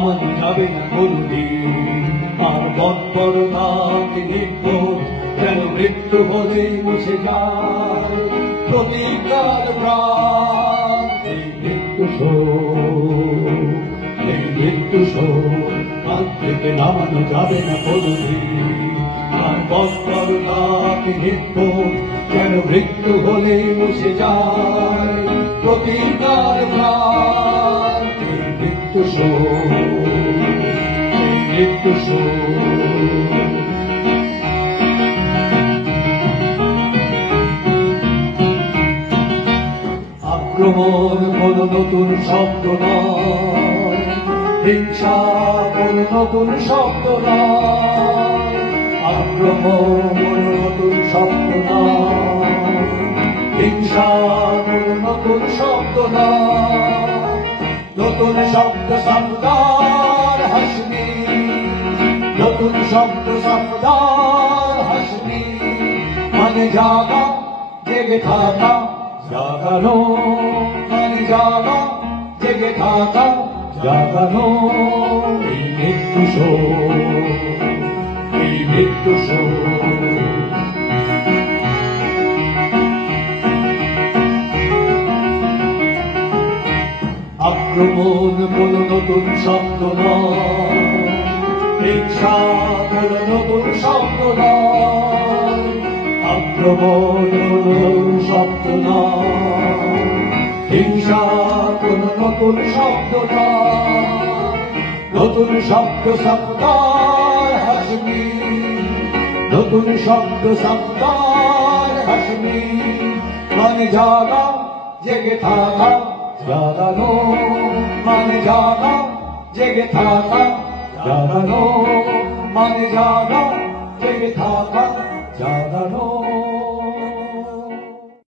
নামানো যাবে না কোনদিন। আর বর্বরতাকে নির্বোধ যেন মৃত্যু হলেই মুছে যায় প্রতিজ্ঞার প্রাণ। এই মৃত্যু কাল থেকে নামানো যাবে না কোনদিন। আর বর্বরতাকে নির্বোধ যেন মৃত্যু হলেই মুছে যায় প্রতিজ্ঞার প্রাণ। এই মৃত্যু আক্রমণ কোন নতুন শব্দ নয়, হিংসা কোন নতুন শব্দ নয়। আক্রমণ কোন নতুন শব্দ নয়, হিংসা কোন নতুন শব্দ নয়। নতুন শব্দ সর্দার হাসমি, নতুন শব্দ সর্দার হাসমি। মানে জাগা জেগে থাকা, জাগানো মানে জাগা জেগে থাকা, জাগানো। এই মৃত্যু আক্রমণ কোন নতুন শব্দ নয়, হিংসা কোন নতুন শব্দ নয়। আক্রমণ কোন নতুন শব্দ নয়, হিংসা কোন নতুন শব্দ নয়। নতুন শব্দ সর্দার হাসমি, নতুন শব্দ সর্দার হাসমি। মানে জাগা জেগে থাকা, জাগানো মানে জাগা জেগে থাকা, জাগানো মানে জাগা জেগে থাকা, জাগানো।